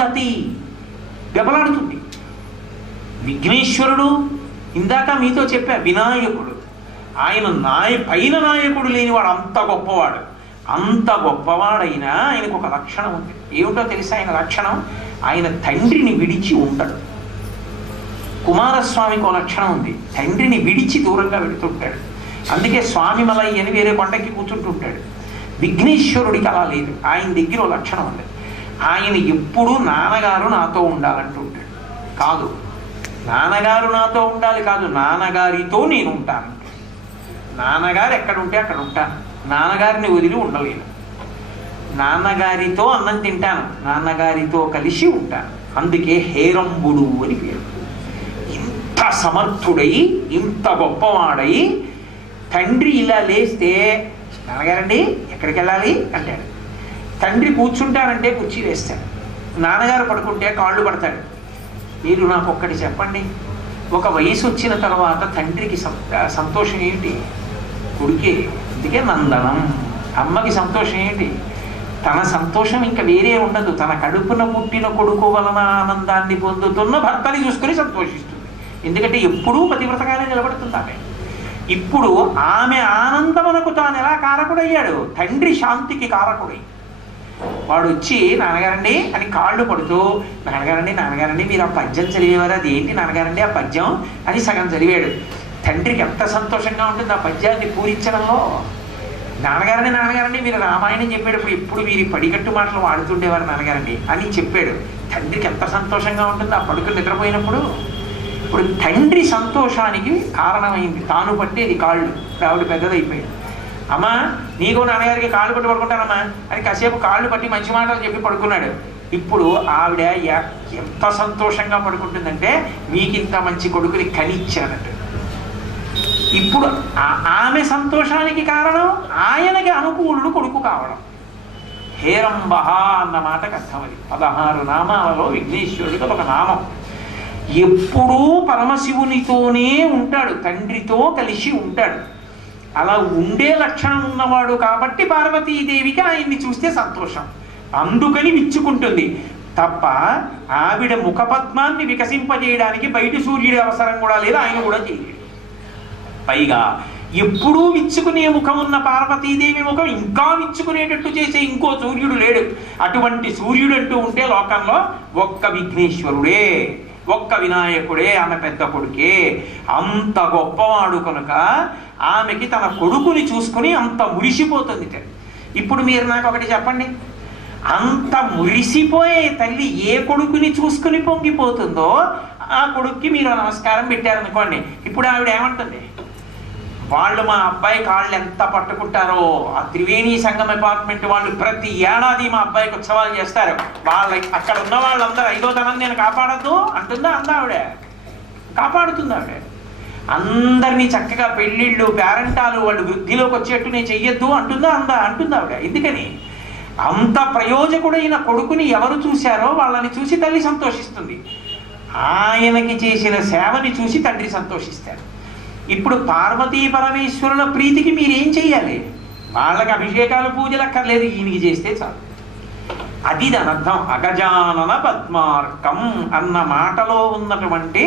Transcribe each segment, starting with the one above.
రుందతి, దెబ్బలాడుతుంది. విఘ్నేశ్వరుడు ఇందాక మీతో చెప్పా, వినాయకుడు. ఆయన పైన నాయకుడు లేనివాడు, అంత గొప్పవాడు. అంత గొప్పవాడైనా ఆయనకు ఒక లక్షణం ఉంది. ఏమిటో తెలుసా ఆయన లక్షణం? ఆయన తండ్రిని విడిచి ఉంటాడు. కుమారస్వామికి ఒక లక్షణం ఉంది, తండ్రిని విడిచి దూరంగా వెళుతుంటాడు. అందుకే స్వామి మలై అని వేరే కొండకి కూర్చుంటుంటాడు. విఘ్నేశ్వరుడికి అలా లేదు. ఆయన దగ్గర ఒక లక్షణం ఉంది, ఆయన ఎప్పుడూ నాన్నగారు నాతో ఉండాలంటుంటాడు. కాదు, నాన్నగారు నాతో ఉండాలి కాదు, నాన్నగారితో నేను ఉంటాను. నాన్నగారు ఎక్కడ ఉంటే అక్కడ ఉంటాను, నాన్నగారిని వదిలి ఉండలేను. నాన్నగారితో అన్నం తింటాను, నాన్నగారితో కలిసి ఉంటాను. అందుకే హేరంబుడు అని పేరు. ఇంత సమర్థుడై, ఇంత గొప్పవాడై, తండ్రి ఇలా లేస్తే నాన్నగారండి ఎక్కడికి వెళ్ళాలి అంటాడు. తండ్రి కూర్చుంటానంటే కుర్చీ వేస్తాడు, నాన్నగారు పడుకుంటే కాళ్ళు పడతాడు. మీరు నాకు ఒక్కటి చెప్పండి, ఒక వయసు వచ్చిన తర్వాత తండ్రికి సంతోషం ఏమిటి? కొడుకే. అందుకే నందనం. అమ్మకి సంతోషం ఏంటి? తన సంతోషం ఇంకా వేరే ఉండదు. తన కడుపున పుట్టిన కొడుకు వలన ఆనందాన్ని పొందుతున్న భర్తని చూసుకుని సంతోషిస్తుంది. ఎందుకంటే ఎప్పుడూ పతివ్రతగానే నిలబడుతుంది ఆమె. ఇప్పుడు ఆమె ఆనందమునకు తాను ఎలా కారకుడయ్యాడు? తండ్రి శాంతికి కారకుడై. వాడు వచ్చి నాన్నగారండి అని కాళ్ళు పడుతూ, నాన్నగారండి మీరు ఆ పద్యం చదివేవారు, అది ఏంటి నాన్నగారండి ఆ పద్యం అని సగం చదివాడు. తండ్రికి ఎంత సంతోషంగా ఉంటుంది ఆ పద్యాన్ని పూరించడంలో. నాన్నగారండి మీరు రామాయణం చెప్పేటప్పుడు ఎప్పుడు వీరి పడికట్టు మాటలు వాడుతుండేవారు నాన్నగారండి అని చెప్పాడు. తండ్రికి ఎంత సంతోషంగా ఉంటుంది ఆ పడుకుని నిద్రపోయినప్పుడు. ఇప్పుడు తండ్రి సంతోషానికి కారణమైంది తాను పట్టేది కాళ్ళు. ఆవిడ పెద్దదైపోయింది. అమ్మా నీకు నాన్నగారికి కాళ్ళు పట్టి పడుకుంటానమ్మా అని కాసేపు కాళ్ళు పట్టి మంచి మాటలు చెప్పి పడుకున్నాడు. ఇప్పుడు ఆవిడ ఎంత సంతోషంగా పడుకుంటుందంటే మీకింత మంచి కొడుకుని కనిచ్చానట్టు. ఇప్పుడు ఆమె సంతోషానికి కారణం ఆయనకి అనుకూలుడు కొడుకు కావడం. హేరంబహ అన్న మాటకు అర్థం అది. 16 నామాలలో విఘ్నేశ్వరుడికి ఒక నామం. ఎప్పుడూ పరమశివునితోనే ఉంటాడు, తండ్రితో కలిసి ఉంటాడు. అలా ఉండే లక్షణం ఉన్నవాడు కాబట్టి పార్వతీదేవికి ఆయన్ని చూస్తే సంతోషం, అందుకని విచ్చుకుంటుంది తప్ప ఆవిడ ముఖపద్మాన్ని వికసింపజేయడానికి బయట సూర్యుడి అవసరం కూడా లేదు, ఆయన కూడా చేయలేడు. పైగా ఎప్పుడూ విచ్చుకునే ముఖం ఉన్న పార్వతీదేవి ముఖం ఇంకా విచ్చుకునేటట్టు చేసే ఇంకో సూర్యుడు లేడు. అటువంటి సూర్యుడు అంటూ ఉంటే లోకంలో ఒక్క విఘ్నేశ్వరుడే, ఒక్క వినాయకుడే, ఆమె పెద్ద కొడుకే. అంత గొప్పవాడు కనుక ఆమెకి తన కొడుకుని చూసుకుని అంత మురిసిపోతుంది. ఇప్పుడు మీరు నాకు ఒకటి చెప్పండి, అంత మురిసిపోయే తల్లి ఏ కొడుకుని చూసుకుని పొంగిపోతుందో ఆ కొడుక్కి మీరు నమస్కారం పెట్టారనుకోండి, ఇప్పుడు ఆవిడ ఏమంటుంది? వాళ్ళు మా అబ్బాయి కాళ్ళు ఎంత పట్టుకుంటారో, ఆ త్రివేణి సంగం అపార్ట్మెంట్ వాళ్ళు ప్రతి ఏడాది మా అబ్బాయికి ఉత్సవాలు చేస్తారు, వాళ్ళ అక్కడ ఉన్న వాళ్ళందరూ 5వ తనం నేను కాపాడద్దు అంటుందా? అందా ఆవిడ? కాపాడుతుంది ఆవిడ. అందరినీ చక్కగా పెళ్ళిళ్ళు పేరంటాలు వాళ్ళు వృద్ధిలోకి వచ్చేట్టు నేను చెయ్యొద్దు అంటుందా? అంటుంది ఆవిడ. ఎందుకని? అంత ప్రయోజకుడైన కొడుకుని ఎవరు చూశారో వాళ్ళని చూసి తల్లి సంతోషిస్తుంది, ఆయనకి చేసిన సేవని చూసి తండ్రి సంతోషిస్తారు. ఇప్పుడు పార్వతీ పరమేశ్వరుల ప్రీతికి మీరేం చెయ్యాలి? వాళ్ళకి అభిషేకాలు పూజలు అక్కర్లేదు, ఈయనకి చేస్తే చాలు. అది దాని అర్థం. అగజానన పద్మార్కం అన్న మాటలో ఉన్నటువంటి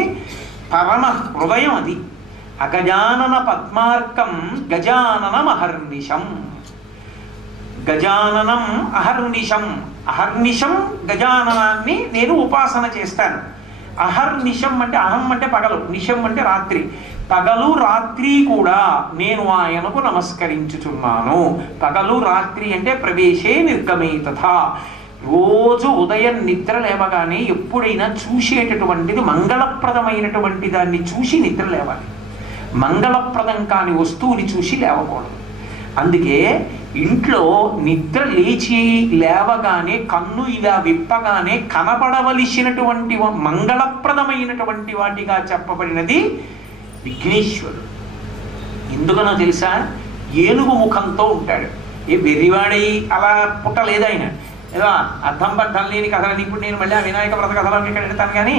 పరమ హృదయం అది. అగజానన పద్మార్కం గజాననం అహర్నిశం. గజాననం అహర్నిశం. అహర్నిశం గజాననాన్ని నేను ఉపాసన చేస్తాను. అహర్నిశం అంటే అహం అంటే పగలు, నిశం అంటే రాత్రి. పగలు రాత్రి కూడా నేను ఆయనకు నమస్కరించుచున్నాను. పగలు రాత్రి అంటే ప్రవేశే నిర్గమే తథా. రోజు ఉదయం నిద్ర లేవగానే ఎప్పుడైనా చూసేటటువంటిది మంగళప్రదమైనటువంటి దాన్ని చూసి నిద్ర లేవాలి. మంగళప్రదం కాని వస్తువుని చూసి లేవకూడదు. అందుకే ఇంట్లో నిద్ర లేచి లేవగానే కన్ను ఇలా విప్పగానే కనపడవలసినటువంటి మంగళప్రదమైనటువంటి వాటిగా చెప్పబడినది విఘ్నేశ్వరుడు. ఎందుకనో తెలుసా? ఏనుగు ముఖంతో ఉంటాడు. ఏ వెర్రివాడై అలా పుట్టలేదు ఆయన. ఏదో అర్థం పర్థం లేని కథలని ఇప్పుడు నేను మళ్ళీ ఆ వినాయక వ్రత కథలను ఇక్కడ పెడతాను. కానీ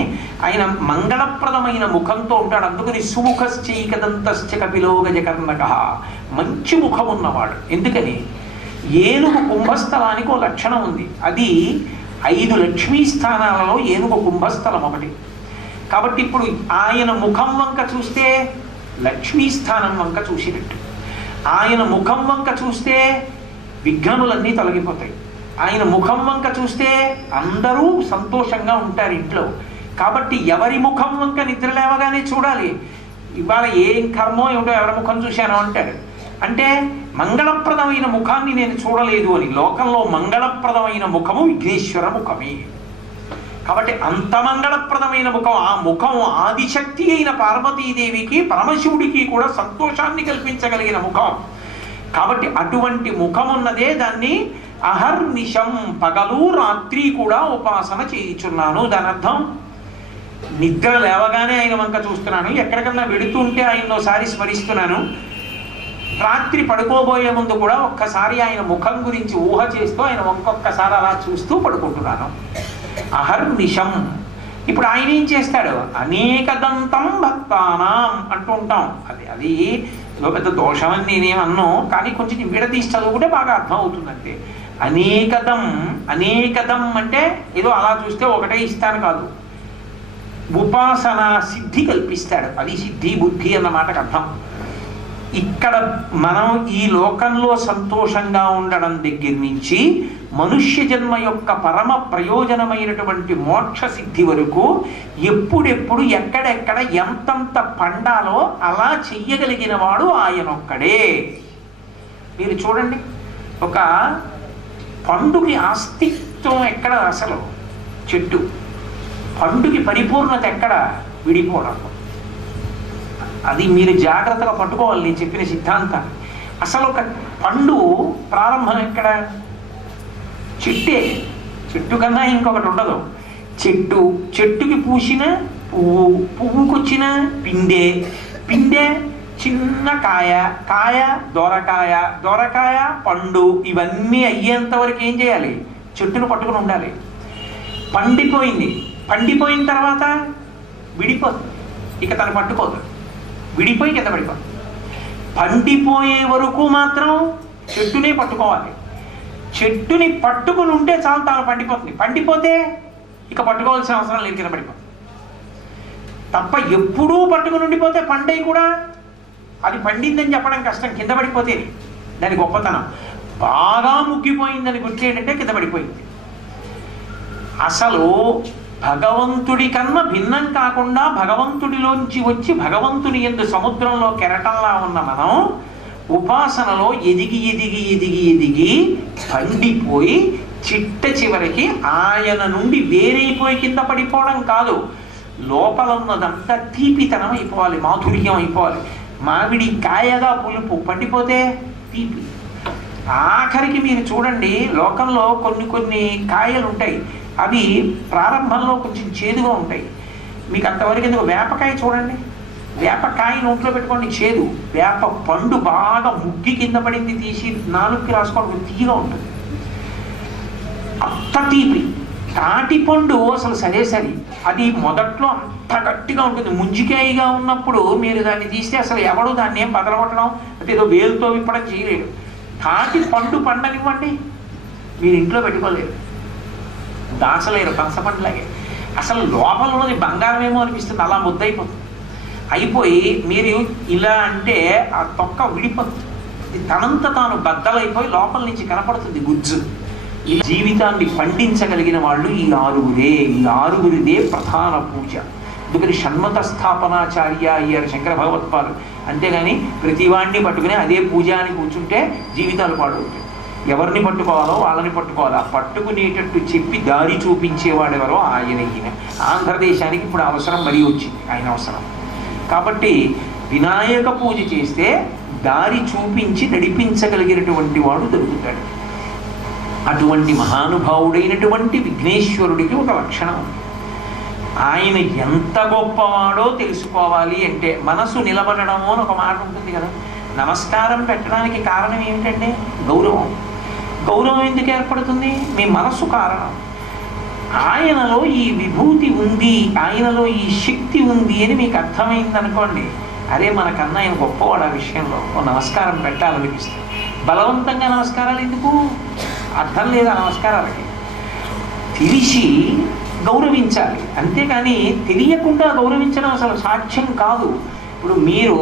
ఆయన మంగళప్రదమైన ముఖంతో ఉంటాడు. అందుకని సుముఖశ్చైకదంతశ్చ కపిలో గజకర్ణకః, మంచి ముఖం ఉన్నవాడు. ఎందుకని? ఏనుగు కుంభస్థలానికి ఓ లక్షణం ఉంది. అది 5 లక్ష్మీ స్థానాలలో ఏనుగు కుంభస్థలం ఒకటి. కాబట్టి ఇప్పుడు ఆయన ముఖం వంక చూస్తే లక్ష్మీ స్థానం వంక చూసినట్టు, ఆయన ముఖం వంక చూస్తే విఘ్నములన్నీ తొలగిపోతాయి, ఆయన ముఖం వంక చూస్తే అందరూ సంతోషంగా ఉంటారు ఇంట్లో. కాబట్టి ఎవరి ముఖం వంక నిద్ర లేవగానే చూడాలి. ఇవాళ ఏం కర్మో ఏమిటో ఎవరి ముఖం చూశానో అంటాడు. అంటే మంగళప్రదమైన ముఖాన్ని నేను చూడలేదు అని. లోకంలో మంగళప్రదమైన ముఖము విఘ్నేశ్వర ముఖమే. కాబట్టి అంత మంగళప్రదమైన ముఖం, ఆ ముఖం ఆదిశక్తి అయిన పార్వతీదేవికి పరమశివుడికి కూడా సంతోషాన్ని కల్పించగలిగిన ముఖం. కాబట్టి అటువంటి ముఖం ఉన్నదే దాన్ని అహర్నిశం, పగలు రాత్రి కూడా ఉపాసన చేయుచున్నాను. దాని అర్థం నిద్ర లేవగానే ఆయన వంక చూస్తున్నాను, ఎక్కడికన్నా వెడుతుంటే ఆయనోసారి స్మరిస్తున్నాను, రాత్రి పడుకోబోయే ముందు కూడా ఒక్కసారి ఆయన ముఖం గురించి ఊహ చేస్తూ ఆయన ఒక్కొక్కసారి అలా చూస్తూ పడుకుంటున్నాను. అహర్నిశం. ఇప్పుడు ఆయన ఏం చేస్తాడు? అనేక దంతం భక్తానాం అంటూ ఉంటాం. అది పెద్ద దోషమని నేనేమన్నాను, కానీ కొంచెం విడదీసి చదువుకుంటే బాగా అర్థం అవుతుందంటే. అనేకదం అంటే ఏదో అలా చూస్తే ఒకటే ఇస్తాను కాదు, ఉపాసన సిద్ధి కల్పిస్తాడు. అది సిద్ధి బుద్ధి అన్న మాటకు అర్థం. ఇక్కడ మనం ఈ లోకంలో సంతోషంగా ఉండడం దగ్గర నుంచి మనుష్య జన్మ యొక్క పరమ ప్రయోజనమైనటువంటి మోక్ష సిద్ధి వరకు ఎప్పుడెప్పుడు ఎక్కడెక్కడ ఎంతంత పండాలో అలా చెయ్యగలిగిన వాడు ఆయనొక్కడే. మీరు చూడండి, ఒక పండుకి ఆస్తిత్వం ఎక్కడ? అసలు చెట్టు పండుకి పరిపూర్ణత ఎక్కడ? విడిపోవడం. అది మీరు జాగ్రత్తగా పట్టుకోవాలి నేను చెప్పిన సిద్ధాంతాన్ని. అసలు ఒక పండు ప్రారంభం ఎక్కడ? చెట్టే. చెట్టు కన్నా ఇంకొకటి ఉండదు. చెట్టుకి పూసిన పువ్వు, పువ్వుకొచ్చిన పిండే చిన్న కాయ దొరకాయ పండు. ఇవన్నీ అయ్యేంత వరకు ఏం చేయాలి? చెట్టును పట్టుకుని ఉండాలి. పండిపోయిన తర్వాత విడిపోతుంది, ఇక తను పట్టుకోదు, విడిపోయి కింద పడిపోతుంది. పండిపోయే వరకు మాత్రం చెట్టునే పట్టుకోవాలి. చెట్టుని పట్టుకుని ఉంటే చాలు, తాను పండిపోతుంది. పండిపోతే ఇక పట్టుకోవాల్సిన అవసరం లేదు, కింద పడిపోతుంది. తప్ప ఎప్పుడూ పట్టుకుని ఉండిపోతే పండై కూడా అది పండిందని చెప్పడం కష్టం, కింద పడిపోతే. దాని గొప్పతనం బాగా ముగ్గిపోయిందని గుర్తు ఏంటంటే కింద పడిపోయింది. అసలు భగవంతుడి కన్నా భిన్నం కాకుండా భగవంతుడిలోంచి వచ్చి భగవంతుని యందు సముద్రంలో కెరటంలా ఉన్న మనం ఉపాసనలో ఎదిగి పండిపోయి చివరికి ఆయన నుండి వేరైపోయి కింద పడిపోవడం కాదు, లోపల ఉన్నదంతా తీపితనం అయిపోవాలి, మాధుర్యం అయిపోవాలి. మామిడి కాయగా పులుపు, పండిపోతే తీపి. ఆఖరికి మీరు చూడండి, లోకంలో కొన్ని కాయలు ఉంటాయి, అవి ప్రారంభంలో కొంచెం చేదుగా ఉంటాయి. మీకు అంతవరకు ఎందుకు? వేపకాయ చూడండి, వేపకాయ నోట్లో పెట్టుకోండి, చేదు. వేప పండు బాగా ముగ్గి కింద పడింది తీసి నాలుగుకి రాసుకోవడం తీయగా ఉంటుంది, అంత తీపి. తాటి పండు అసలు సరే, అది మొదట్లో అంత గట్టిగా ఉంటుంది. ముంజికాయగా ఉన్నప్పుడు మీరు దాన్ని తీస్తే అసలు ఎవడు దాన్ని ఏం బదలగొట్టడం, అంటే ఏదో వేలుతో విప్పడం చేయలేడు. తాటి పండు పండనివ్వండి, మీరు ఇంట్లో పెట్టుకోలేరు, దాచలేరు, పనసపండులాగే. అసలు లోపల ఉన్నది బంగారమేమో అనిపిస్తుంది, అలా ముద్దయిపోతుంది. అయిపోయి మీరు ఇలా అంటే ఆ తొక్క విడిపోతుంది, తనంత తాను బద్దలైపోయి లోపల నుంచి కనపడుతుంది గుజ్జు. ఈ జీవితాన్ని పండించగలిగిన వాళ్ళు ఈ ఆరుగురిదే ప్రధాన పూజ. అందుకని షణ్మత స్థాపనాచార్య అయ్యారు శంకర భగవత్పాలు. అంతేగాని ప్రతివాడిని పట్టుకుని అదే పూజ అని కూర్చుంటే జీవితాలు పాడవుతాయి. ఎవరిని పట్టుకోవాలో వాళ్ళని పట్టుకోవాలా, పట్టుకునేటట్టు చెప్పి దారి చూపించేవాడెవరో ఈయన. ఆంధ్రదేశానికి ఇప్పుడు అవసరం మరీ వచ్చింది, ఆయన అవసరం. కాబట్టి వినాయక పూజ చేస్తే దారి చూపించి నడిపించగలిగినటువంటి వాడు దొరుకుతాడు. అటువంటి మహానుభావుడైనటువంటి విఘ్నేశ్వరుడికి ఒక లక్షణం ఉంది. ఆయన ఎంత గొప్పవాడో తెలుసుకోవాలి అంటే మనసు నిలబడడము అని ఒక మాట ఉంటుంది కదా. నమస్కారం పెట్టడానికి కారణం ఏమిటంటే గౌరవం. గౌరవం ఎందుకు ఏర్పడుతుంది? మీ మనసు కారణం. ఆయనలో ఈ విభూతి ఉంది, ఆయనలో ఈ శక్తి ఉంది అని మీకు అర్థమైందనుకోండి, అరే మనకన్నా ఆయన గొప్పవాడు, ఆ విషయంలో నమస్కారం పెట్టాలనిపిస్తుంది. బలవంతంగా నమస్కారాలు ఎందుకు? అర్థం లేదా నమస్కారాలకి? తెలిసి గౌరవించాలి, అంతేకాని తెలియకుండా గౌరవించడం అసలు సాధ్యం కాదు. ఇప్పుడు మీరు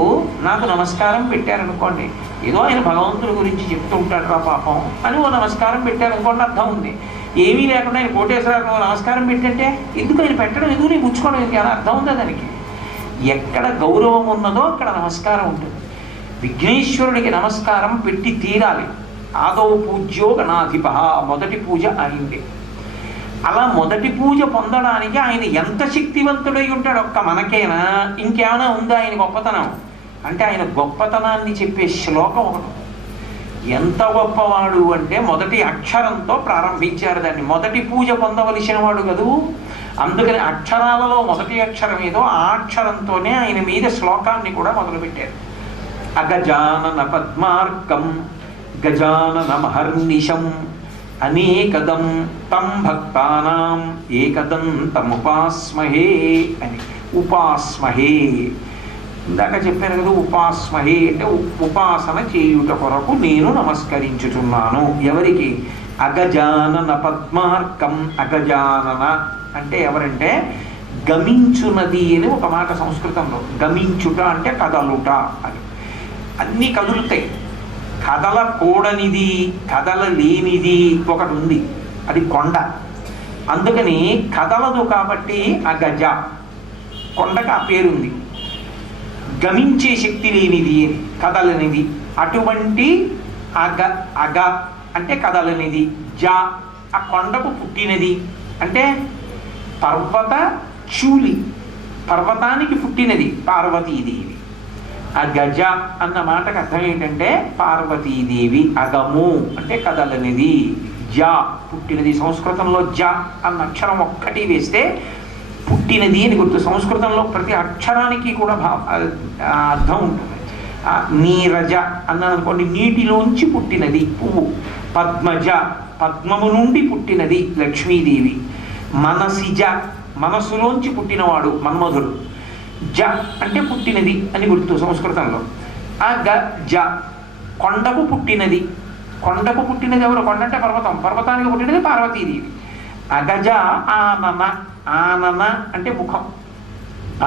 నాకు నమస్కారం పెట్టారనుకోండి, ఏదో ఆయన భగవంతుడి గురించి చెప్తూ ఉంటాడు రా పాపం అని ఓ నమస్కారం పెట్టారనుకోండి, అర్థం ఉంది. ఏమీ లేకుండా ఆయన కోటేశ్వర నమస్కారం పెట్టంటే ఎందుకు ఆయన పెట్టడం, ఎందుకు నేను పుచ్చుకోవడం, ఎందుకు అని అర్థం ఉందా దానికి? ఎక్కడ గౌరవం ఉన్నదో అక్కడ నమస్కారం ఉంటుంది. విఘ్నేశ్వరుడికి నమస్కారం పెట్టి తీరాలి. ఆదౌ పూజ్యో గణాధిప, మొదటి పూజ అయింది. అలా మొదటి పూజ పొందడానికి ఆయన ఎంత శక్తివంతుడై ఉంటాడు ఒక్క మనకేనా, ఇంకేమైనా ఉందా ఆయన గొప్పతనం అంటే? ఆయన గొప్పతనాన్ని చెప్పే శ్లోకం ఒకటి. ఎంత గొప్పవాడు అంటే మొదటి అక్షరంతో ప్రారంభించారు దాన్ని. మొదటి పూజ పొందవలసిన వాడు కదూ, అందుకని అక్షరాలలో మొదటి అక్షరం ఏదో ఆ అక్షరంతోనే ఆయన మీద శ్లోకాన్ని కూడా మొదలుపెట్టారు. అగజానన పద్మార్కం గజానన మహర్నిశం అనేకదం తం భక్తానాం ఏకదం తముపాస్మహే అని. ఉపాస్మహే ఇందాక చెప్పాను కదా, ఉపాస్మహే అంటే ఉపాసన చేయుట కొరకు నేను నమస్కరించుచున్నాను. ఎవరికి? అగజానన పద్మార్కం. అగజానన అంటే ఎవరంటే గమించునది అని ఒక మాట సంస్కృతంలో. గమించుట అంటే కదలుట అని. అన్నీ కదులుతాయి. కదలకూడనిది, కదలలేనిది ఒకటి ఉంది, అది కొండ. అందుకని కదలదు కాబట్టి ఆ గజ, కొండకు ఆ పేరుంది. గమించే శక్తి లేనిది అని, కదలనిది. అటువంటి అగ, అగ అంటే కదలనిది. జ ఆ కొండకు పుట్టినది అంటే పర్వత చూలి, పర్వతానికి పుట్టినది పార్వతీదేవి. ఆ గజ అన్న మాటకు అర్థం ఏంటంటే పార్వతీదేవి. అగము అంటే కదలనిది, జ పుట్టినది. సంస్కృతంలో జ అన్న అక్షరం ఒక్కటి వేస్తే పుట్టినది అని గుర్తు. సంస్కృతంలో ప్రతి అక్షరానికి కూడా అర్థం ఉంటుంది. నీరజ అన్నాను అనుకోండి, నీటిలోంచి పుట్టినది పువ్వు. పద్మజ పద్మము నుండి పుట్టినది లక్ష్మీదేవి. మనసిజ మనస్సులోంచి పుట్టినవాడు మన్మధుడు. జ అంటే పుట్టినది అని గుర్తు సంస్కృతంలో. ఆ గ జ కొండకు పుట్టినది. కొండకు పుట్టినది ఎవరు? కొండ అంటే పర్వతం, పర్వతానికి పుట్టినది పార్వతీదేవి. అగజ ఆనన, ఆనన అంటే ముఖం.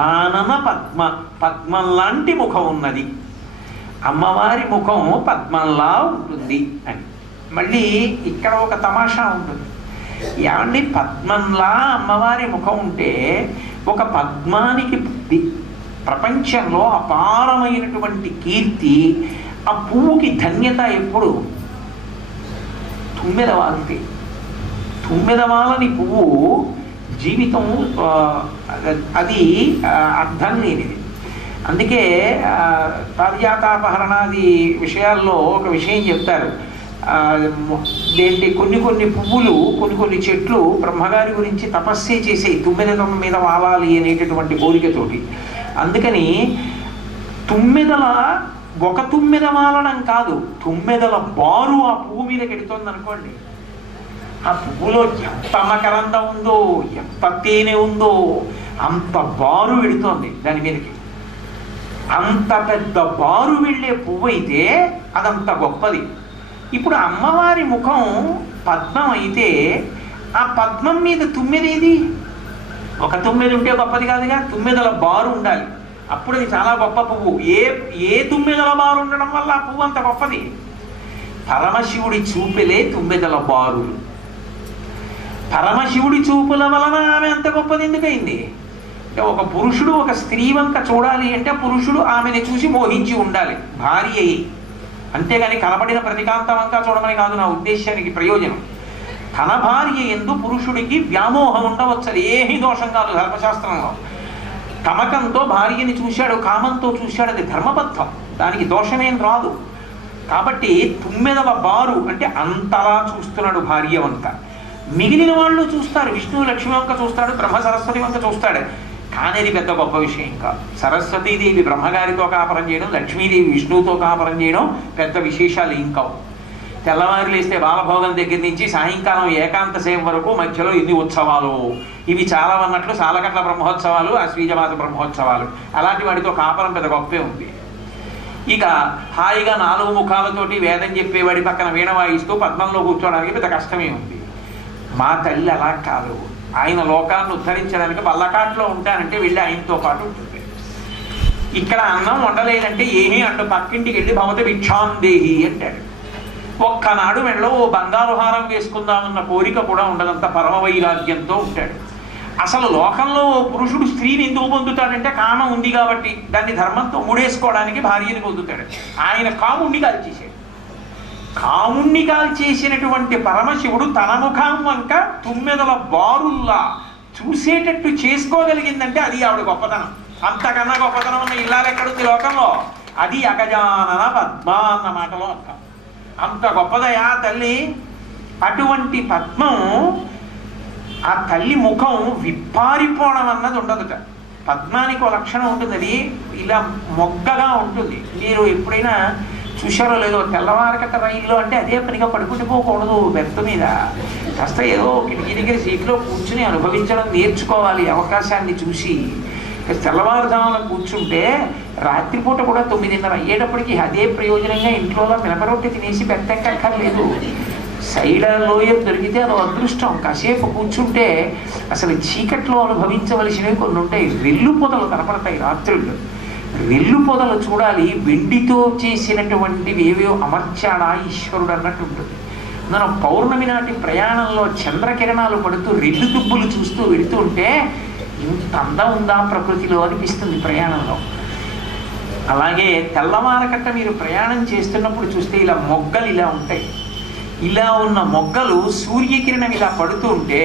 ఆనన పద్మ, పద్మం లాంటి ముఖం ఉన్నది. అమ్మవారి ముఖం పద్మంలా ఉంటుంది అని. మళ్ళీ ఇక్కడ ఒక తమాషా ఉంటుంది. ఏమండి, పద్మంలా అమ్మవారి ముఖం ఉంటే ఒక పద్మానికి ప్రపంచంలో అపారమైనటువంటి కీర్తి, ఆ పువ్వుకి ధన్యత ఎప్పుడు? తుమ్మెద వాలితే. తుమ్మెద వాలని పువ్వు జీవితం అది అర్థం లేనిది. అందుకే పారిజాతాపహరణాది విషయాల్లో ఒక విషయం చెప్తారు. ఏంటి, కొన్ని కొన్ని పువ్వులు, కొన్ని చెట్లు బ్రహ్మగారి గురించి తపస్సే చేసేవి తుమ్మెద మీద వాలాలి అనేటటువంటి కోరికతోటి. అందుకని తుమ్మెదల ఒక తుమ్మెద వాలడం కాదు, తుమ్మెదల బారు ఆ పువ్వు మీద కెడుతోంది అనుకోండి, ఆ పువ్వులో ఎంత మకరందం ఉందో, ఎంత తేనె ఉందో, అంత బారు వెడుతోంది దాని మీదకి. అంత పెద్ద బారు వెళ్ళే పువ్వు అయితే అదంత గొప్పది. ఇప్పుడు అమ్మవారి ముఖం పద్మం అయితే ఆ పద్మం మీద తుమ్మెదేది? ఒక తుమ్మెద ఉంటే గొప్పది కాదుగా, తుమ్మెదల బారు ఉండాలి, అప్పుడు అది చాలా గొప్ప పువ్వు. ఏ తుమ్మెదల బారు ఉండడం వల్ల ఆ పువ్వు అంత గొప్పది? పరమశివుడి చూపులే తుమ్మెదల బారులు. పరమశివుడి చూపుల వలన ఆమె అంత గొప్పది ఎందుకైంది? అంటే ఒక పురుషుడు ఒక స్త్రీ వంక చూడాలి అంటే పురుషుడు ఆమెను చూసి మోహించి ఉండాలి, భార్య అయ్యి. అంతేగాని కనబడిన ప్రతికాంతం అంతా చూడమని కాదు నా ఉద్దేశానికి ప్రయోజనం. తన భార్య యందు పురుషుడికి వ్యామోహం ఉండవచ్చు, అది ఏమీ దోషం కాదు ధర్మశాస్త్రంలో. కమకంతో భార్యని చూశాడు, కామంతో చూశాడు, అది ధర్మబద్ధం, దానికి దోషమేం రాదు. కాబట్టి తుమ్మెదల బారు అంటే అంతలా చూస్తున్నాడు భార్య వంక. మిగిలిన వాళ్ళు చూస్తారు, విష్ణువు లక్ష్మి వంక చూస్తాడు, బ్రహ్మ సరస్వతి వంక చూస్తాడు, కానీ అది పెద్ద గొప్ప విషయం కాదు. సరస్వతీదేవి బ్రహ్మగారితో కాపరం చేయడం, లక్ష్మీదేవి విష్ణువుతో కాపరం చేయడం పెద్ద విశేషాలు ఏం కావు. తెల్లవారు లేస్తే బాలభోగం దగ్గర నుంచి సాయంకాలం ఏకాంత సేవ వరకు మధ్యలో ఎన్ని ఉత్సవాలు, ఇవి చాలా అన్నట్లు సాలకట్ల బ్రహ్మోత్సవాలు, అశ్వీజమాస బ్రహ్మోత్సవాలు, అలాంటి వాటితో కాపరం పెద్ద గొప్పే ఉంది. ఇక హాయిగా 4 ముఖాలతోటి వేదం చెప్పేవాడి పక్కన వీణ వాయిస్తూ పద్మంలో కూర్చోవడానికి పెద్ద కష్టమే ఉంది. మా తల్లి అలా కాదు, ఆయన లోకాన్ని ఉద్ధరించడానికి వల్లకాట్లో ఉంటానంటే వెళ్ళి ఆయనతో పాటు ఉంటుంది. ఇక్కడ అన్నం వండలేదంటే ఏమీ అంటూ పక్కింటికి వెళ్ళి భవత భిక్షాందేహి అంటాడు. ఒక్కనాడు మెడలో ఓ బంగారు హారం వేసుకుందామన్న కోరిక కూడా ఉండదంత పరమ వైరాగ్యంతో ఉంటాడు. అసలు లోకంలో పురుషుడు స్త్రీని ఎందుకు పొందుతాడంటే కామం ఉంది కాబట్టి, దాన్ని ధర్మంతో ముడేసుకోవడానికి భార్యని పొందుతాడు. ఆయన కాముణ్ణి కాల్చేశాడు. కాముణ్ణి కాల్చేసినటువంటి పరమశివుడు తన ముఖం వంక తుమ్మెదల బారుల్లా చూసేటట్టు చేసుకోగలిగిందంటే అది ఆవిడ గొప్పతనం. అంతకన్నా గొప్పతనం ఉన్న ఇల్లాలు ఎక్కడుంది లోకంలో? అది అగజానన పద్మ అన్న మాటలో అర్థం. అంత గొప్పదయా తల్లి. అటువంటి పద్మం, ఆ తల్లి ముఖం విప్పారిపోవడం అన్నది ఉండదుట. పద్మానికి ఒక లక్షణం ఉంటుంది, అది ఇలా మొగ్గగా ఉంటుంది. మీరు ఎప్పుడైనా చూశారో లేదో, తెల్లవారకట రైల్లో అంటే అదే పనిగా పడుకుంటుపోకూడదు బెర్త్ మీద, కాస్త ఏదో కిటికీ దగ్గర సీట్లో కూర్చుని అనుభవించడం నేర్చుకోవాలి అవకాశాన్ని చూసి. తెల్లవారుజామున కూర్చుంటే రాత్రిపూట కూడా 9:30 అయ్యేటప్పటికి అదే ప్రయోజనంగా ఇంట్లో మినపరొట్టి తినేసి బెత్తెక్కర్లేదు. సైడ్ లోయ దొరికితే అదో అదృష్టం. కాసేపు కూర్చుంటే అసలు చీకట్లో అనుభవించవలసినవి కొన్ని ఉంటాయి. రెల్లు పొదలు కనపడతాయి రాత్రులు. రెల్లు పొదలు చూడాలి. వెండితో చేసినటువంటివి ఏవో అమర్చాడా ఈశ్వరుడు అన్నట్టు ఉంటుంది. మనం పౌర్ణమి నాటి ప్రయాణంలో చంద్రకిరణాలు పడుతూ రెల్లు దుబ్బులు చూస్తూ వెళుతూ ఉంటే ఇంత అందం ఉందా ప్రకృతిలో అనిపిస్తుంది ప్రయాణంలో. అలాగే తెల్లవారకట్ట మీరు ప్రయాణం చేస్తున్నప్పుడు చూస్తే ఇలా మొగ్గలు ఇలా ఉంటాయి. ఇలా ఉన్న మొగ్గలు సూర్యకిరణం ఇలా పడుతూ ఉంటే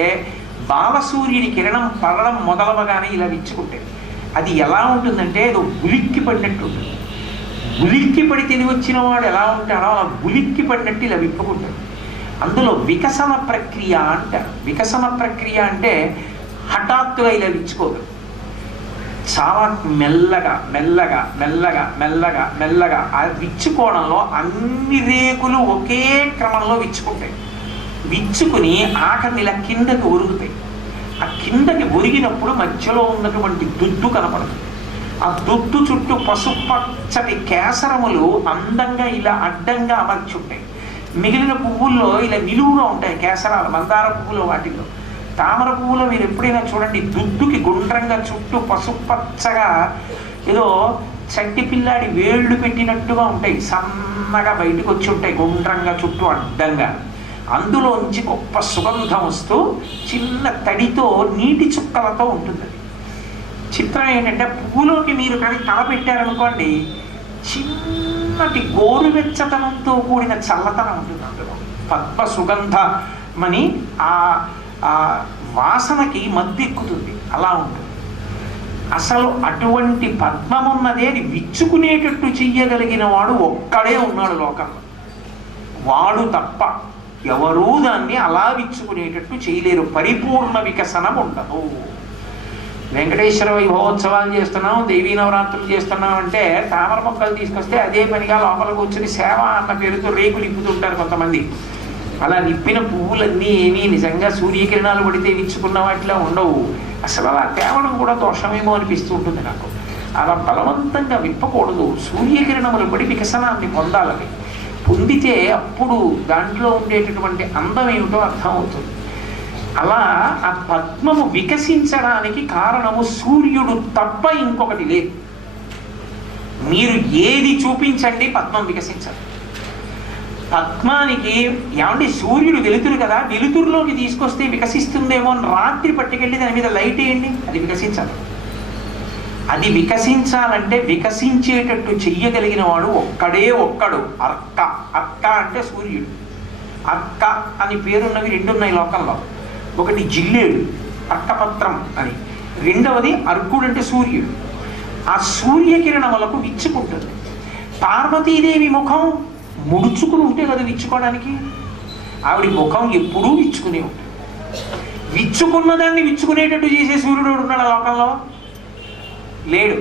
బాలసూర్యుని కిరణం పడడం మొదలవగానే ఇలా విచ్చుకుంటాయి. అది ఎలా ఉంటుందంటే ఏదో ఉలిక్కి పడినట్టు ఉంటుంది. ఉలిక్కి పడి తిరిగి వచ్చిన వాడు ఎలా ఉంటాడో అలా ఉలిక్కి పడినట్టు ఇలా విప్పుకుంటాడు. అందులో వికసన ప్రక్రియ అంటారు. వికసన ప్రక్రియ అంటే హఠాత్తుగా ఇలా విచ్చుకోదు. చాలా మెల్లగా మెల్లగా మెల్లగా మెల్లగా మెల్లగా ఆ విచ్చుకోవడంలో అన్ని రేకులు ఒకే క్రమంలో విచ్చుకుంటాయి. విచ్చుకుని ఆఖరిని ఇలా కిందకి ఒరుగుతాయి. ఆ కిందకి ఒరిగినప్పుడు మధ్యలో ఉన్నటువంటి దుద్దు కనపడుతుంది. ఆ దుద్దు చుట్టూ పసుపచ్చటి కేసరములు అందంగా ఇలా అడ్డంగా అమర్చి ఉంటాయి. మిగిలిన పువ్వుల్లో ఇలా నిలువుగా ఉంటాయి కేసరాలు. మందార పువ్వులో వాటిల్లో, తామర పువ్వులో మీరు ఎప్పుడైనా చూడండి దుద్దుకి గుండ్రంగా చుట్టూ పసుపచ్చగా ఏదో చంటి పిల్లాడి వేళ్ళు పెట్టినట్టుగా ఉంటాయి. సన్నగా బయటకు వచ్చి ఉంటాయి గుండ్రంగా చుట్టూ అడ్డంగా. అందులోంచి గొప్ప సుగంధం వస్తూ చిన్న తడితో నీటి చుక్కలతో ఉంటుంది. చిత్రం ఏంటంటే పువ్వులోకి మీరు కానీ తల పెట్టారనుకోండి, చిన్నటి గోరువెచ్చతనంతో కూడిన చల్లతనం ఉంటుంది అందులో. పద్మ సుగంధమని ఆ వాసనకి మద్దెక్కుతుంది. అలా ఉంటుంది. అసలు అటువంటి పద్మమున్నదే అది విచ్చుకునేటట్టు చెయ్యగలిగిన వాడు ఒక్కడే ఉన్నాడు లోకంలో. వాడు తప్ప ఎవరూ దాన్ని అలా విచ్చుకునేటట్టు చేయలేరు. పరిపూర్ణ వికసనం ఉండదు. వెంకటేశ్వర వైభవోత్సవాలు చేస్తున్నాం, దేవీ నవరాత్రులు చేస్తున్నాం అంటే తామర మొక్కలు తీసుకొస్తే అదే పనిగా లోపల కూర్చుని సేవ అన్న పేరుతో రేకులు ఇప్పుతుంటారు కొంతమంది. అలా నిప్పిన పువ్వులన్నీ ఏమీ నిజంగా సూర్యకిరణాలు పడితే విచ్చుకున్న వాటిలో ఉండవు. అసలు అలా తేవడం కూడా దోషమేమో అనిపిస్తూ ఉంటుంది నాకు. అలా బలవంతంగా విప్పకూడదు. సూర్యకిరణములు పడి వికసనాన్ని పొందాలని. పొందితే అప్పుడు దాంట్లో ఉండేటటువంటి అందం ఏమిటో అర్థమవుతుంది. అలా ఆ పద్మము వికసించడానికి కారణము సూర్యుడు తప్ప ఇంకొకటి లేదు. మీరు ఏది చూపించండి పద్మం వికసించదు. పద్మానికి ఏమంటే సూర్యుడు వెలుతురు కదా, వెలుతురులోకి తీసుకొస్తే వికసిస్తుందేమో అని రాత్రి పట్టుకెళ్ళి దాని మీద లైట్ వేయండి, అది వికసించాలి. అది వికసించాలంటే వికసించేటట్టు చెయ్యగలిగిన వాడు ఒక్కడే ఒక్కడు. అర్క. అర్క అంటే సూర్యుడు. అర్క అని పేరున్నవి రెండున్నాయి లోకంలో. ఒకటి జిల్లేడు, అర్కపత్రం అని. రెండవది అర్కుడు అంటే సూర్యుడు. ఆ సూర్యకిరణములకు విచ్చుకుంటుంది. పార్వతీదేవి ముఖం ముడుచుకుని ఉంటే కదా విచ్చుకోవడానికి. ఆవిడ ముఖం ఎప్పుడూ విచ్చుకునే ఉంటుంది. విచ్చుకున్న దాన్ని విచ్చుకునేటట్టు చేసే సూర్యుడు ఉన్నాడు లోకంలో? లేడు.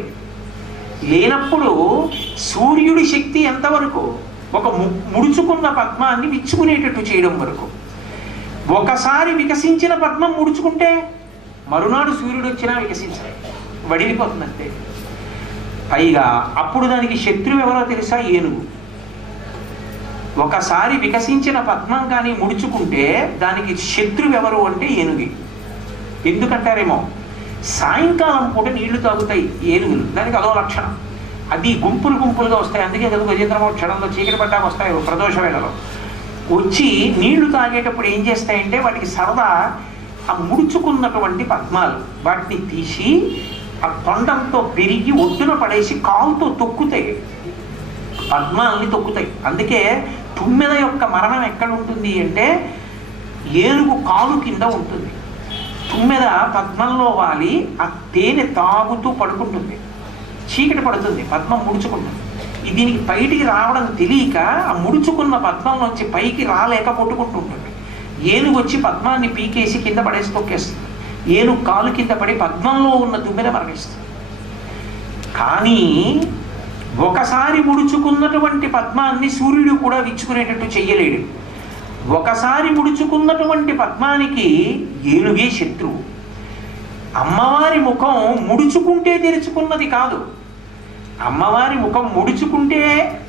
లేనప్పుడు సూర్యుడి శక్తి ఎంతవరకు? ఒక ముడుచుకున్న పద్మాన్ని విచ్చుకునేటట్టు చేయడం వరకు. ఒకసారి వికసించిన పద్మం ముడుచుకుంటే మరునాడు సూర్యుడు వచ్చినా వికసించాలి, వడిలిపోతుంది అంతే. పైగా అప్పుడు దానికి శత్రువు ఎవరో తెలుసా? ఏనుగు. ఒకసారి వికసించిన పద్మం కానీ ముడుచుకుంటే దానికి శత్రువు ఎవరు అంటే ఏనుగి. ఎందుకంటారేమో, సాయంకాలం పూట నీళ్లు తాగుతాయి ఏనుగులు, దానికి అదో లక్షణం. అది గుంపులు గుంపులుగా వస్తాయి. అందుకే కదా గజేంద్రమోక్షణంలో చీకటి పడ్డాక వస్తాయి ప్రదోష వేళలో. వచ్చి నీళ్లు తాగేటప్పుడు ఏం చేస్తాయంటే వాటికి సరదా ఆ ముడుచుకున్నటువంటి పద్మాలు వాటిని తీసి ఆ తొండంతో పెరిగి ఒడ్డున పడేసి కాలుతో తొక్కుతాయి, పద్మాలని తొక్కుతాయి. అందుకే తుమ్మెద యొక్క మరణం ఎక్కడ ఉంటుంది అంటే ఏనుగు కాలు కింద ఉంటుంది. తుమ్మెద పద్మంలో వాలి ఆ తేనె తాగుతూ పడుకుంటుంది, చీకటి పడుతుంది, పద్మం ముడుచుకుంటుంది. దీనికి బయటికి రావడం తెలియక ఆ ముడుచుకున్న పద్మంలోంచి పైకి రాలేక కొట్టుకుంటుంటుంది. ఏనుగు వచ్చి పద్మాన్ని పీకేసి కింద పడేసి తొక్కేస్తుంది. ఏనుగు కాలు కింద పడి పద్మంలో ఉన్న తుమ్మెద మరణిస్తుంది. కానీ ఒకసారి ముడుచుకున్నటువంటి పద్మాన్ని సూర్యుడు కూడా విచ్చుకునేటట్టు చెయ్యలేడు. ఒకసారి ముడుచుకున్నటువంటి పద్మానికి ఏనుగే శత్రువు. అమ్మవారి ముఖం ముడుచుకుంటే తెరుచుకున్నది కాదు. అమ్మవారి ముఖం ముడుచుకుంటే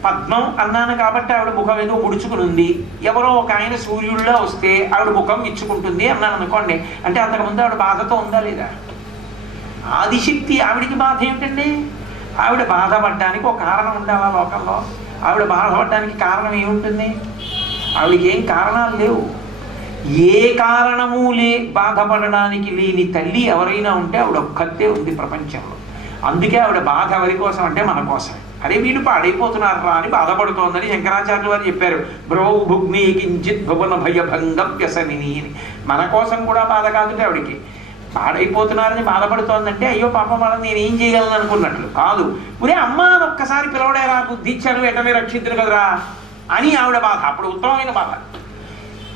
పద్మం అన్నాను కాబట్టి ఆవిడ ముఖం ఏదో ముడుచుకుని ఉంది. ఎవరో ఒక ఆయన సూర్యుడిలో వస్తే ఆవిడ ముఖం ఇచ్చుకుంటుంది అన్నాను అనుకోండి, అంటే అంతకుముందు ఆవిడ బాధతో ఉందా లేదా? ఆదిశక్తి ఆవిడికి బాధ ఏమిటండి? ఆవిడ బాధపడడానికి ఒక కారణం ఉండాలా లోకంలో? ఆవిడ బాధపడడానికి కారణం ఏముంటుంది? ఆవిడకి ఏం కారణాలు లేవు. ఏ కారణము బాధపడడానికి లేని తల్లి ఎవరైనా ఉంటే ఆవిడ ఒక్కతే ఉంది ప్రపంచంలో. అందుకే ఆవిడ బాధ ఎవరి కోసం అంటే మన కోసం. అరే వీళ్ళు పాడైపోతున్నారా అని బాధపడుతోందని శంకరాచార్యులు వారు చెప్పారు. బ్రౌ భుగ్ని కించిత్ భువన భయభంగం వ్యసనిని అని. మన కోసం కూడా బాధ కాదుటే ఆవిడికి. పాడైపోతున్నారని బాధపడుతోందంటే అయ్యో పాపం వాళ్ళని నేను ఏం చేయగలను అనుకున్నట్లు కాదు. ఒరే అమ్మ అని ఒక్కసారి పిలవడేరా, బుద్ధి ఇచ్చాను ఎటమే రక్షిద్దురు కదరా అని ఆవిడ బాధ. అప్పుడు ఉత్తమమైన బాధ.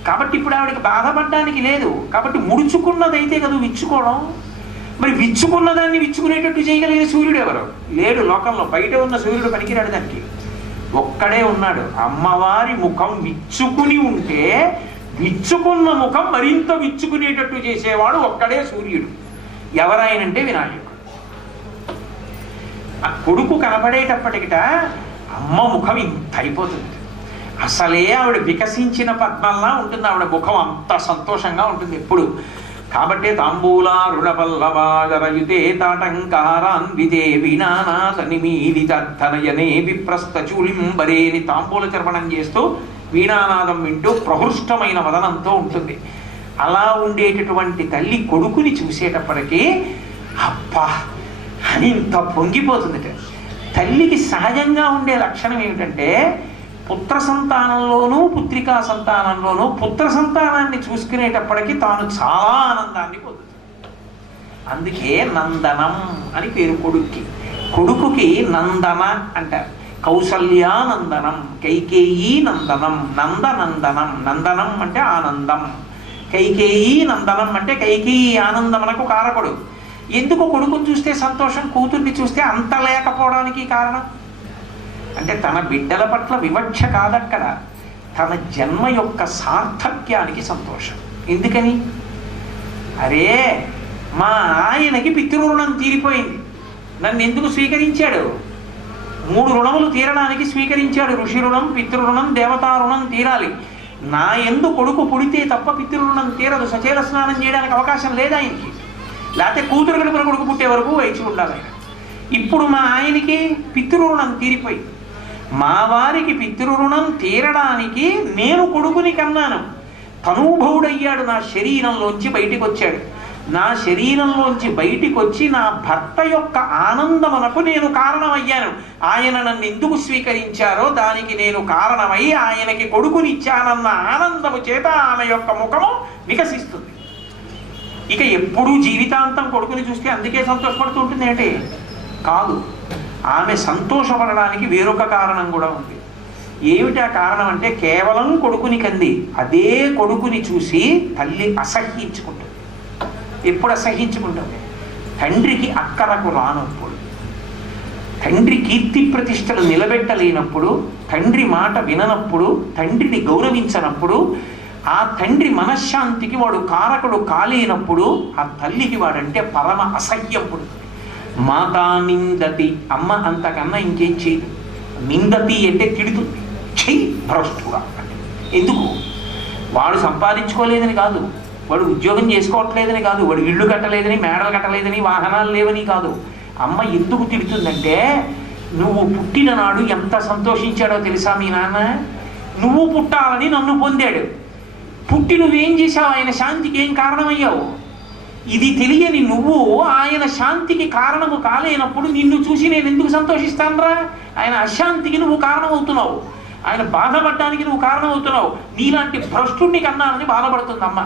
కాబట్టి ఇప్పుడు ఆవిడకి బాధపడడానికి లేదు. కాబట్టి ముడుచుకున్నదైతే కదా విచ్చుకోవడం. మరి విచ్చుకున్న దాన్ని విచ్చుకునేటట్టు చేయగలిగిన సూర్యుడు ఎవరు లేడు లోకంలో. బయట ఉన్న సూర్యుడు పనికిరాడు దానికి. ఒక్కడే ఉన్నాడు. అమ్మవారి ముఖం విచ్చుకుని ఉంటే విచ్చుకున్న ముఖం మరింత విచ్చుకునేటట్టు చేసేవాడు ఒక్కడే సూర్యుడు. ఎవరాయనంటే వినాయకుడు. ఆ కొడుకు కనపడేటప్పటికిట అమ్మ ముఖం ఇంత అయిపోతుంది. అసలే ఆవిడ వికసించిన పద్మంలా ఉంటుంది. ఆవిడ ముఖం అంత సంతోషంగా ఉంటుంది ఎప్పుడు. కాబట్టి తాంబూలారుణపల్లవాదరయుతే తాటంకారాన్వితే వీణానాద నిమీలితనయనే విప్రస్థచూలింబరేని తాంబూల చర్పణం చేస్తూ వీణానాదం వింటూ ప్రహృష్టమైన వదనంతో ఉంటుంది. అలా ఉండేటటువంటి తల్లి కొడుకుని చూసేటప్పటికీ అబ్బా అని ఇంత పొంగిపోతుందిట. తల్లికి సహజంగా ఉండే లక్షణం ఏమిటంటే పుత్ర సంతానంలోనూ పుత్రికా సంతానంలోనూ పుత్ర సంతానాన్ని చూసుకునేటప్పటికీ తాను చాలా ఆనందాన్ని పొందుతుంది. అందుకే నందనం అని పేరు కొడుక్కి. కొడుకుకి నందన అంటారు. కౌసల్యానందనం, కైకేయీ నందనం, నందనందనం. నందనం అంటే ఆనందం, కైకేయీ నందనం అంటే కైకేయీ ఆనందమునకు కారకుడు. ఎందుకు కొడుకుని చూస్తే సంతోషం, కూతుర్ని చూస్తే అంత లేకపోవడానికి కారణం అంటే తన బిడ్డల పట్ల వివక్ష కాదక్కడ, తన జన్మ యొక్క సార్థక్యానికి సంతోషం. ఎందుకని? అరే మా ఆయనకి పితృరుణం తీరిపోయింది, నన్ను ఎందుకు స్వీకరించాడు? 3 రుణములు తీరడానికి స్వీకరించాడు. ఋషి రుణం, పితృరుణం, దేవతారుణం తీరాలి. నా ఎందు కొడుకు పుడితే తప్ప పితృరుణం తీరదు. సచేల స్నానం చేయడానికి అవకాశం లేదు ఆయనకి. లేకపోతే కూతురు కడుపున కొడుకు పుట్టే వరకు వేచి ఉండాలి ఆయన. ఇప్పుడు మా ఆయనకి పితృరుణం తీరిపోయింది. మా వారికి పితృరుణం తీరడానికి నేను కొడుకుని కన్నాను. తనూభవుడయ్యాడు, నా శరీరంలోంచి బయటికి వచ్చాడు. నా శరీరంలోంచి బయటికి వచ్చి నా భర్త యొక్క ఆనందమునకు నేను కారణమయ్యాను. ఆయన నన్ను ఎందుకు స్వీకరించారో దానికి నేను కారణమై ఆయనకి కొడుకునిచ్చానన్న ఆనందము చేత ఆమె యొక్క ముఖము వికసిస్తుంది. ఇక ఎప్పుడూ జీవితాంతం కొడుకుని చూస్తే అందుకే సంతోషపడుతూ ఉంటుంది అంటే కాదు. ఆమె సంతోషపడడానికి వేరొక కారణం కూడా ఉంది. ఏమిటి ఆ కారణం అంటే కేవలం కొడుకుని కంది. అదే కొడుకుని చూసి తల్లి అసహ్యించుకుంటుంది. ఎప్పుడు అసహ్యించుకుంటుంది? తండ్రికి అక్కరకు రానప్పుడు, తండ్రి కీర్తి ప్రతిష్టలు నిలబెట్టలేనప్పుడు, తండ్రి మాట విననప్పుడు, తండ్రిని గౌరవించనప్పుడు, ఆ తండ్రి మనశ్శాంతికి వాడు కారకుడు కాలేనప్పుడు ఆ తల్లికి వాడంటే పరమ అసహ్యం పుడుతుంది. మాతా నిందతి, అమ్మ అంతకన్నా ఇంకేం చేయదు. నిందతి అంటే తిడుతుంది. చెయ్యి భ్రష్టుడా అంటే. ఎందుకు? వాడు సంపాదించుకోలేదని కాదు, వాడు ఉద్యోగం చేసుకోవట్లేదని కాదు, వాడు ఇళ్ళు కట్టలేదని, మేడలు కట్టలేదని, వాహనాలు లేవని కాదు. అమ్మ ఎందుకు తిడుతుందంటే, నువ్వు పుట్టిన నాడు ఎంత సంతోషించాడో తెలుసా మీ నాన్న? నువ్వు పుట్టాలని నన్ను పొందాడు. పుట్టి నువ్వేం చేశావు? ఆయన శాంతికి ఏం కారణమయ్యావు? ఇది తెలియని నువ్వు ఆయన శాంతికి కారణము కాలేనప్పుడు నిన్ను చూసి నేను ఎందుకు సంతోషిస్తానురా? ఆయన అశాంతికి నువ్వు కారణమవుతున్నావు, ఆయన బాధపడడానికి నువ్వు కారణమవుతున్నావు. నీలాంటి భ్రష్టుడిని కన్నానని బాధపడుతుంది అమ్మ.